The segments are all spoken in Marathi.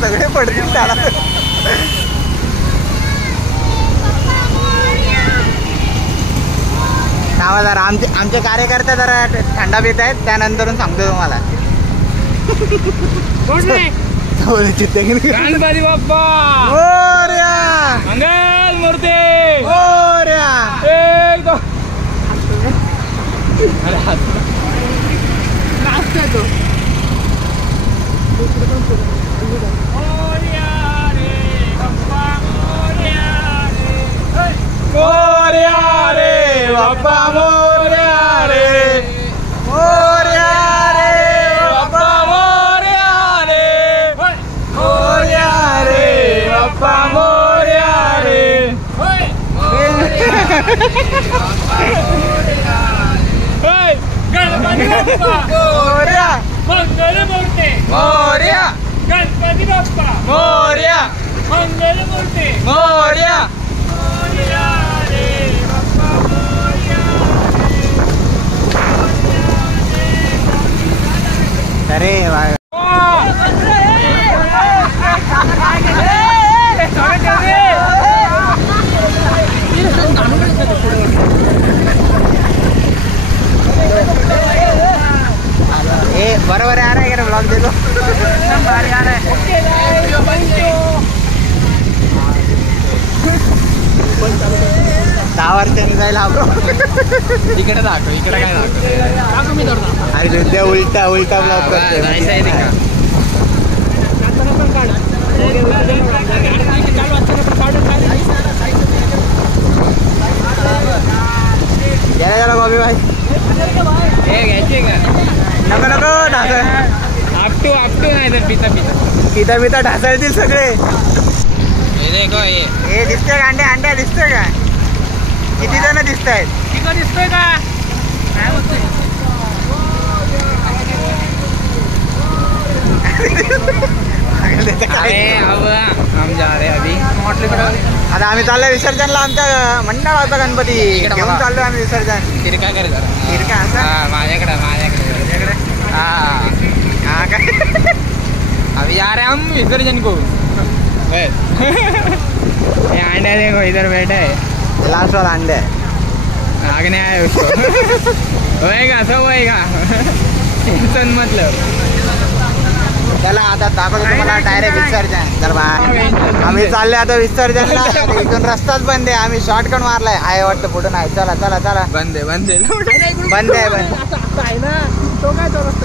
सगळे पडतील त्याला. थांबा जरा, आमचे कार्यकर्ते जरा थंडा पित आहेत, त्यानंतर सांगतो तुम्हाला. गणपती बाप्पा मोरया, मंगल मूर्ती मोरया. एकदम मोरया रे बाप्पा, मोरया रे, मोरया रे बाप्पा, मोरया रे, मोरया रे बाप्पा, मोरया रे. गणपती बाप्पा मोरया, मंगल मूर्ती मोरया, गणपती बाप्पा मोरया, मंगल मूर्ती मोरया. मोरया रे बाप्पा, मोरया रे. अरे वा. बरोबर आ रहा है, क्या ब्लॉग देखो. बारी आ रहा है. वर्षांनी जायला आपण इकडे दाखव, इकडे काय दाखव मी धरतो. अरे त्या उलटा उलटा ब्लॉग करते. गेला गेला बॉबी भाई. हे घ्यायचे का? नको नको ढासळ. आपटू नाही तर पिता पिता पिता ढासळतील सगळे. हे दिसतंय का? अंड्या दिसतोय का? किती जण दिसत आहेत? दिसतोय का? काय होतंय? आता आम्ही चाललोय विसर्जनला. आमच्या मंडळाचा गणपती घेऊन चाललोय आम्ही विसर्जन. तिरका कर जरा. तिरका असं माझ्याकडे हा काय जा रहे हम विसर्जन को। ये अंडा देखो इधर बैठा है, लास्ट वाला अंडे भागने आया उसको। होएगा सब होएगा, टेंशन मतलब। त्याला आता दाखवतो तुम्हाला डायरेक्ट विसर्जन. तर आम्ही चालले आता विसर्जनला. इथून रस्ताच बंद आहे. आम्ही शॉर्टकट मारलाय आहे वाटतं पुढे नाही. चला चला चला. बंद आहे बंद आहे बंद आहे बंद.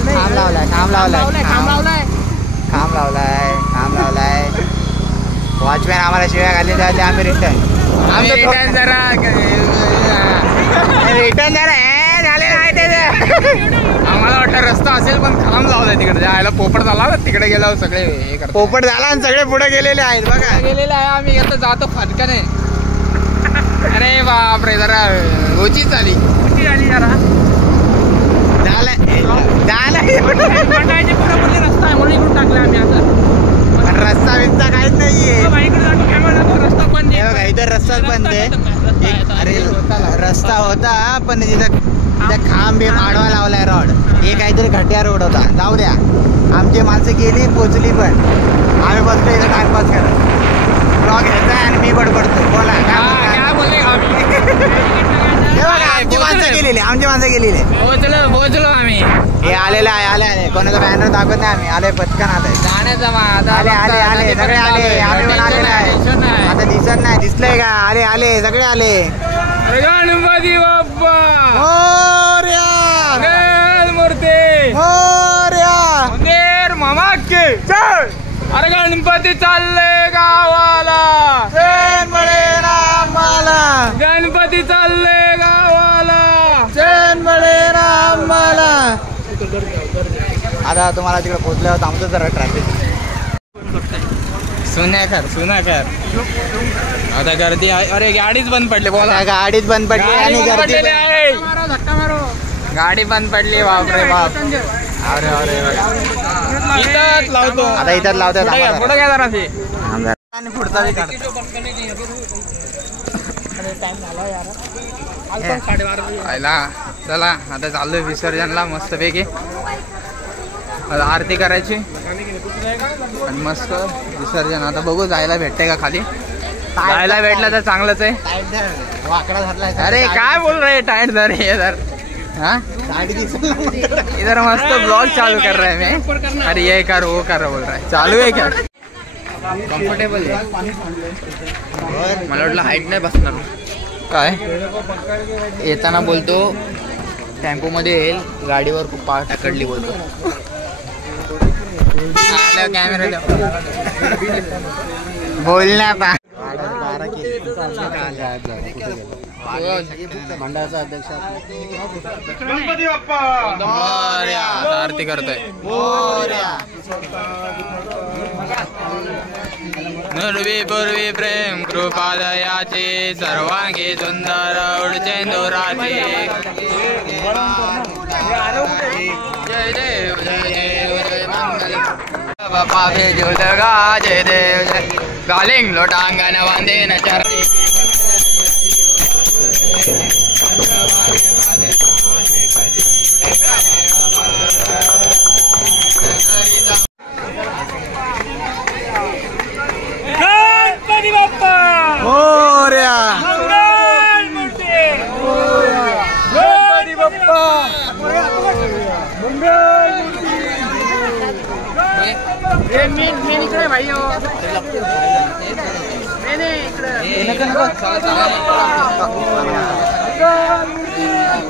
खांब लावलाय खांब लावलाय खांब लावलाय खांब लावलाय. वॉचमॅन आम्हाला शिव्या घाली जाते. आम्ही रिटर्न रिटर्न झाले नाही त्याचं. आम्हाला वाटतं रस्ता असेल पण खांब लावलाय तिकडे जायला. पोपट झाला तिकडे गेलो सगळे हे करतो. पोपट झाला आणि सगळे पुढे गेलेले आहेत बघा. गेलेले आहे. आम्ही आता जातो फटकाने. अरे बापरे जरा ओची झाली जरा रस्ता आहे म्हणून इकडून टाकला आम्ही आता. पण रस्ता बिस्ता काहीच नाहीये. रस्ता पण इथं रस्ताच बंद आहे. अरे रस्ता होता पण तिथं खांब बिंब आडवा लावलाय रॉड. हे काहीतरी घटिया रोड होता. जाऊ द्या. आमची माणसं गेली पोचली पण आम्ही बसलो इथं टाइमपास करत. ब्लॉग घ्यायचा आणि मी बडबडतो. बोला काय बोलले आमची माणसं गेलेली आमची माणसं गेलेली. पोहोचलो आम्ही. हे आलेलं आहे आले आले. कोणाचा बॅनर दाखवत नाही आम्ही. आले पटकन आले जाण्याचा आले आले आले सगळे आले. आम्ही पण आलेले आहे. आता दिसत नाही. दिसलंय का? आले आले सगळे आले. गणपती बाप्पा मूर्ती मामा के चल. अरे गणपती चालले गावाला. चैन मिळे ना आम्हाला. गणपती चालले गावाला. चैन मिळे ना आम्हाला. आता तुम्हाला तिकडे पोहोचल्यावर थांबतो जरा ट्रॅफिक. सुनाकर आता गर्दी आहे. अरे गाडीच बंद पडली. बोला गाडीच बंद पडली आणि गर्दी गाडी बंद पडली. बापरे बाप. अरे अरे इथंच लावतो. आता इथंच लावतो. पुढे घ्या जरा ते. आणि पुढचा बी काढतो. चला आता चाललोय विसर्जनला मस्तपैकी. आरती करायची आणि मस्त विसर्जन. आता बघू जायला भेटते का खाली. जायला भेटलं तर चांगलंच आहे. वाकडा धरलाय. अरे काय बोल रहे टाइट धर इधर. हाँ इधर मस्त ब्लॉग चालू कर रहा है मैं. अरे ये कर वो कर बोल रहा है. चालू आहे क्या? कम्फर्टेबल आहे. मला वाटलं हाईट नाही बसणार. काय येताना बोलतो टेम्पो मध्ये येईल. गाडीवर खूप पाय टाकडली बोलतो. कॅमेरा बोलण्या पा मंडळाचा अध्यक्ष गणपती बाप्पा आरती करतोय. नुरवी पूर्वी प्रेम कृपादयाची सर्वांगी सुंदर उडचेंदुराची. जय देव जय देव जय मंगल बाप्पा भेजू लगा. जय देव जय गालिंग लोटांगण बांधे न चरणी. गणपती बाप्पा मोरया. गणपती बाप्पा इकडे भाई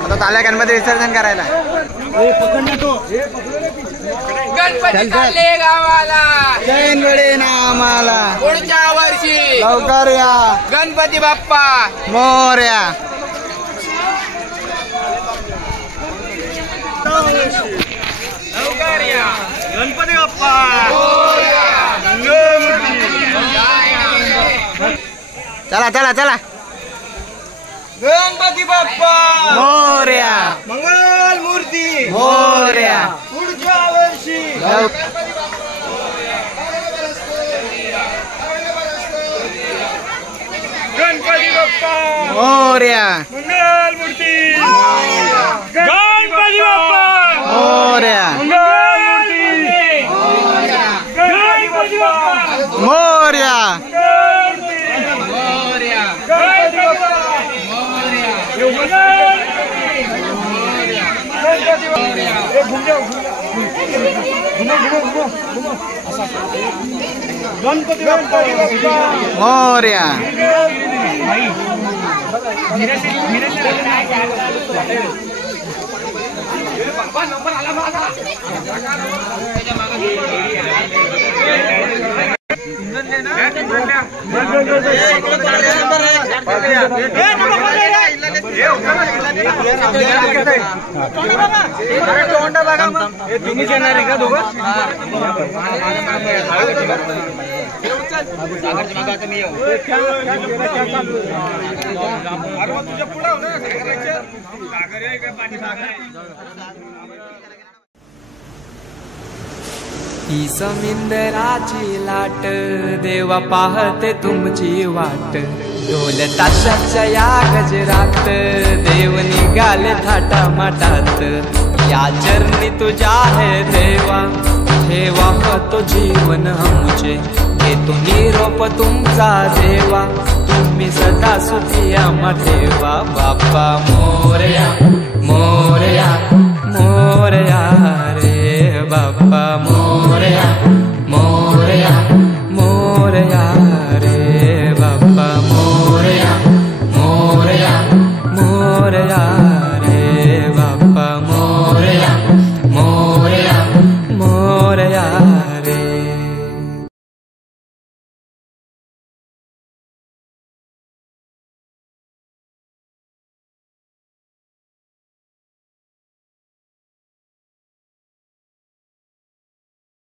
आता चालल्या गणपती विसर्जन करायला. गणपती चालले गावाला. चैन मिळे ना आम्हाला. पुढच्या वर्षी लवकर या. गणपती बाप्पा मोरया. लवकर या. गणपती बाप्पा चला चला चला. गणपती बाप्पा मोरया. मंगल मूर्ती मोरया. पुढच्या वर्षी गणपती बाप्पा मोरया. मंगल मूर्ती. गणपती बाप्पा मोरया. मंगल मूर्ती. गणपती मोरया मोरया तुम्ही येणार आहे का दोघं? ही समिंदराची लाट देवा पाहते तुमची वाट ढोल ताशाच्या या गजरात देव निघाले थाटा माटात या चरणी तुझ्या है देवा ठेवा तो जीवन आमचे घेतो निरोप तुमचा देवा तुम्ही सदा सुखी आम्हा ठेवा बाप्पा मोरया मोरया मोरया रे बाप्पा